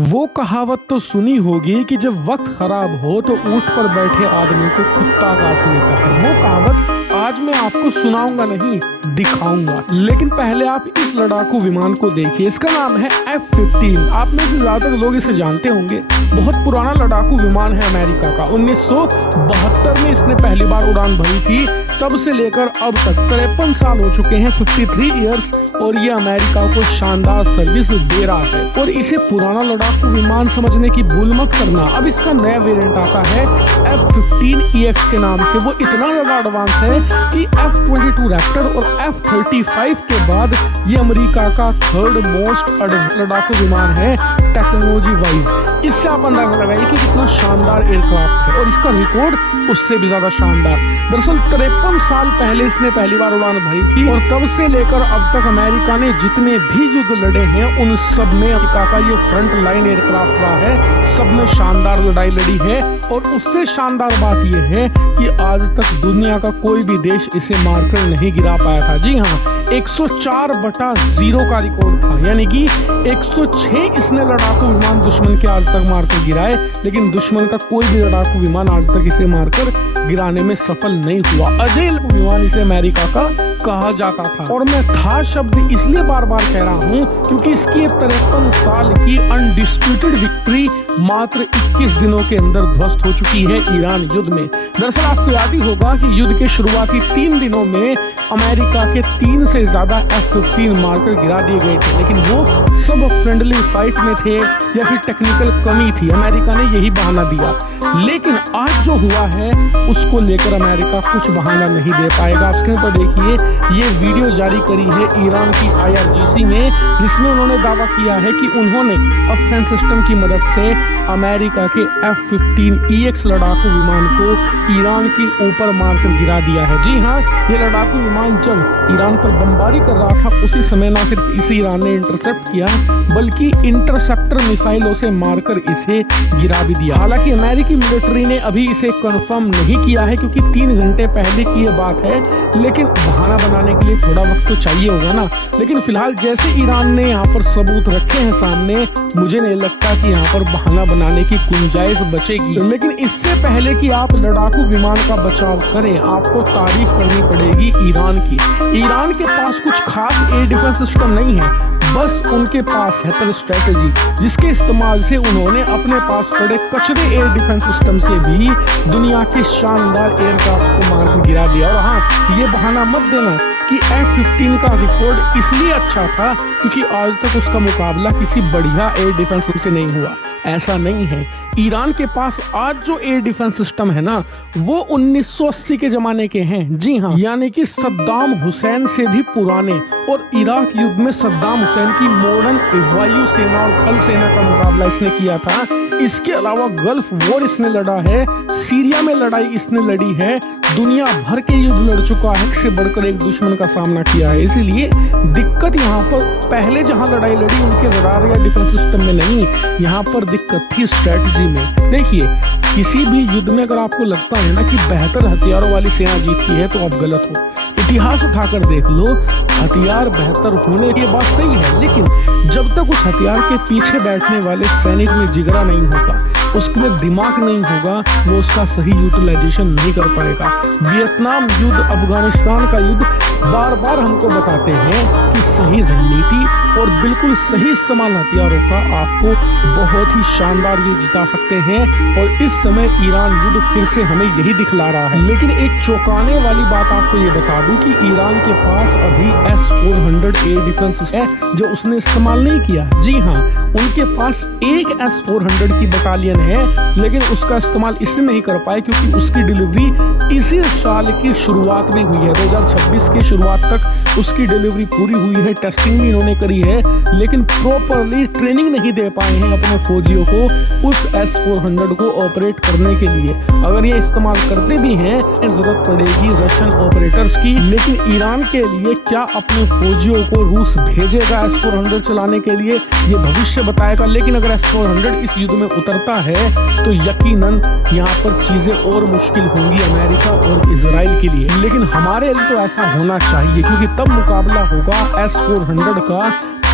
वो कहावत तो सुनी होगी कि जब वक्त खराब हो तो ऊंट पर बैठे आदमी को कुत्ता काट लेता है। वो कहावत आज मैं आपको सुनाऊंगा नहीं, दिखाऊंगा। लेकिन पहले आप इस लड़ाकू विमान को देखिए। इसका नाम है F-15। आप में से ज्यादातर लोग इसे जानते होंगे। बहुत पुराना लड़ाकू विमान है अमेरिका का। 1972 में इसने पहली बार उड़ान भरी थी। तब से लेकर अब तक 53 साल हो चुके हैं, 53 इयर्स, और ये अमेरिका को शानदार सर्विस दे रहा है। और इसे पुराना लड़ाकू विमान समझने की भूल मत करना। अब इसका नया वेरिएंट आता है F-15EX के नाम से। वो इतना ज्यादा एडवांस है कि F-22 रैप्टर और F-35 के बाद ये अमेरिका का थर्ड मोस्ट लड़ाकू विमान है टेक्नोलॉजी वाइज। इससे आप अंदाजा लगाइए कि कितना शानदार एयरक्राफ्ट है, और इसका रिकॉर्ड उससे भी ज्यादा शानदार। दरअसल 53 साल पहले इसने पहली बार उड़ान भरी थी, और तब से लेकर अब तक अमेरिका ने जितने भी युद्ध लड़े हैं उन सब में अमेरिका का ये फ्रंट लाइन एयरक्राफ्ट रहा है। सब में शानदार लड़ाई लड़ी है, और उससे शानदार बात यह है कि आज तक दुनिया का कोई भी देश इसे मारकर नहीं गिरा पाया था। जी हाँ, 104/0 का रिकॉर्ड था, यानी कि 106 इसने लड़ाकू विमान दुश्मन के आज तक मारकर गिराए, लेकिन दुश्मन का कोई भी लड़ाकू विमान आज तक इसे मारकर गिराने में सफल नहीं हुआ। अजय विमान इसे अमेरिका का कहा जाता था। और मैं था शब्द इसलिए बार बार कह रहा हूँ क्योंकि इसकी 53 साल की अनडिस्प्यूटेड विक्ट्री मात्र 21 दिनों के अंदर ध्वस्त हो चुकी है ईरान युद्ध में। दरअसल आपको याद ही होगा कि युद्ध के शुरुआती 3 दिनों में अमेरिका के 3 से ज्यादा F-15 मारकर गिरा दिए गए थे, लेकिन वो सब फ्रेंडली फाइट में थे या फिर टेक्निकल कमी थी। अमेरिका ने यही बहाना दिया। लेकिन आज जो हुआ है उसको लेकर अमेरिका कुछ बहाना नहीं दे पाएगा। आप स्क्रीन पर देखिए, ये वीडियो जारी करी है ईरान की IRGC ने, जिसमें उन्होंने दावा किया है कि उन्होंने अफगान सिस्टम की मदद से अमेरिका के F-15EX लड़ाकू विमान को ईरान के ऊपर मारकर गिरा दिया है। जी हाँ, ये लड़ाकू विमान जब ईरान पर बमबारी कर रहा था उसी समय न सिर्फ इसे ईरान ने इंटरसेप्ट किया, बल्कि इंटरसेप्टर मिसाइलों से मारकर इसे गिरा भी दिया। हालांकि अमेरिकी मिलिट्री ने अभी इसे कंफर्म नहीं किया है, क्योंकि 3 घंटे पहले की ये बात है, लेकिन बहाना बनाने के लिए थोड़ा वक्त तो चाहिए होगा ना। लेकिन फिलहाल जैसे ईरान ने यहाँ पर सबूत रखे हैं सामने, मुझे नहीं लगता कि यहाँ पर बहाना बनाने की गुंजाइश बचेगी। लेकिन इससे पहले कि आप लड़ाकू विमान का बचाव करें, आपको तारीफ करनी पड़ेगी ईरान की। ईरान के पास कुछ खास एयर डिफेंस सिस्टम नहीं है, बस उनके पास है तर स्ट्रेटेजी, जिसके इस्तेमाल से उन्होंने अपने पास पड़े कचरे एयर डिफेंस सिस्टम से भी दुनिया के शानदार एयरक्राफ्ट को मारकर गिरा दिया। और हाँ, ये बहाना मत देना कि F-15 का रिकॉर्ड इसलिए अच्छा था क्योंकि आज तक उसका मुकाबला किसी बढ़िया एयर डिफेंस से नहीं हुआ। ऐसा नहीं है। ईरान के पास आज जो एयर डिफेंस सिस्टम है ना, वो 1980 के जमाने के हैं। जी हाँ, यानी कि सद्दाम हुसैन से भी पुराने। और इराक युद्ध में सद्दाम हुसैन की मॉडर्न वायु सेना और थल सेना का मुकाबला इसने किया था। इसके अलावा गल्फ वॉर इसने लड़ा है, सीरिया में लड़ाई इसने लड़ी है, दुनिया भर के युद्ध लड़ चुका है, एक से बढ़कर एक दुश्मन का सामना किया है। इसीलिए दिक्कत यहाँ पर पहले जहाँ लड़ाई लड़ी उनके रडार या डिफेंस सिस्टम में नहीं, यहाँ पर दिक्कत थी स्ट्रेटजी में। देखिए, किसी भी युद्ध में अगर आपको लगता है ना कि बेहतर हथियारों वाली सेना जीतती है, तो आप गलत हो। इतिहास उठाकर देख लो, हथियार बेहतर होने की बात सही है, लेकिन जब तक उस हथियार के पीछे बैठने वाले सैनिक में जिगरा नहीं होगा, उसमें दिमाग नहीं होगा, वो उसका सही यूटिलाइजेशन नहीं कर पाएगा। वियतनाम युद्ध, अफगानिस्तान का युद्ध बार बार हमको बताते हैं कि सही रणनीति और बिल्कुल सही इस्तेमाल हथियारों का आपको बहुत ही शानदार युद्ध जिता सकते हैं। और इस समय ईरान युद्ध फिर से हमें यही दिखला रहा है। लेकिन एक चौंकाने वाली बात आपको ये बता दूं कि ईरान के पास अभी S-400 एयर डिफेंस है जो उसने इस्तेमाल नहीं किया। जी हाँ, उनके पास एक S-400 की बटालियन है, लेकिन उसका इस्तेमाल इसलिए नहीं कर पाए क्योंकि उसकी डिलीवरी इसी साल की शुरुआत में हुई है। 2026 की शुरुआत तक उसकी डिलीवरी पूरी हुई है, टेस्टिंग भी इन्होंने करी है, लेकिन प्रॉपरली ट्रेनिंग नहीं दे पाए हैं अपने फौजियों को उस S-400 को ऑपरेट करने के लिए। अगर ये इस्तेमाल करते भी हैं, जरूरत पड़ेगी रशियन ऑपरेटर्स की। लेकिन ईरान के लिए क्या अपने फौजियों को रूस भेजेगा S-400 चलाने के लिए, ये भविष्य बताएगा। लेकिन अगर S-400 इस युद्ध में उतरता है तो यकीनन यहाँ पर चीजें और मुश्किल होंगी अमेरिका और इजराइल के लिए। लेकिन हमारे लिए तो ऐसा होना चाहिए, क्योंकि तब मुकाबला होगा S-400 का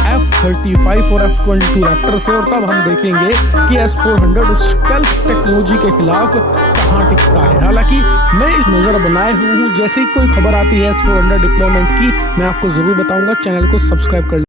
F-35 और F-22 रैप्टर से, और तब हम देखेंगे कि S-400 स्टेल्थ टेक्नोलॉजी के खिलाफ कहां टिकता है। हालांकि मैं इस नजर बनाए हूँ, जैसे ही कोई खबर आती है S-400 डिप्लॉयमेंट की, मैं आपको जरूर बताऊंगा। चैनल को सब्सक्राइब कर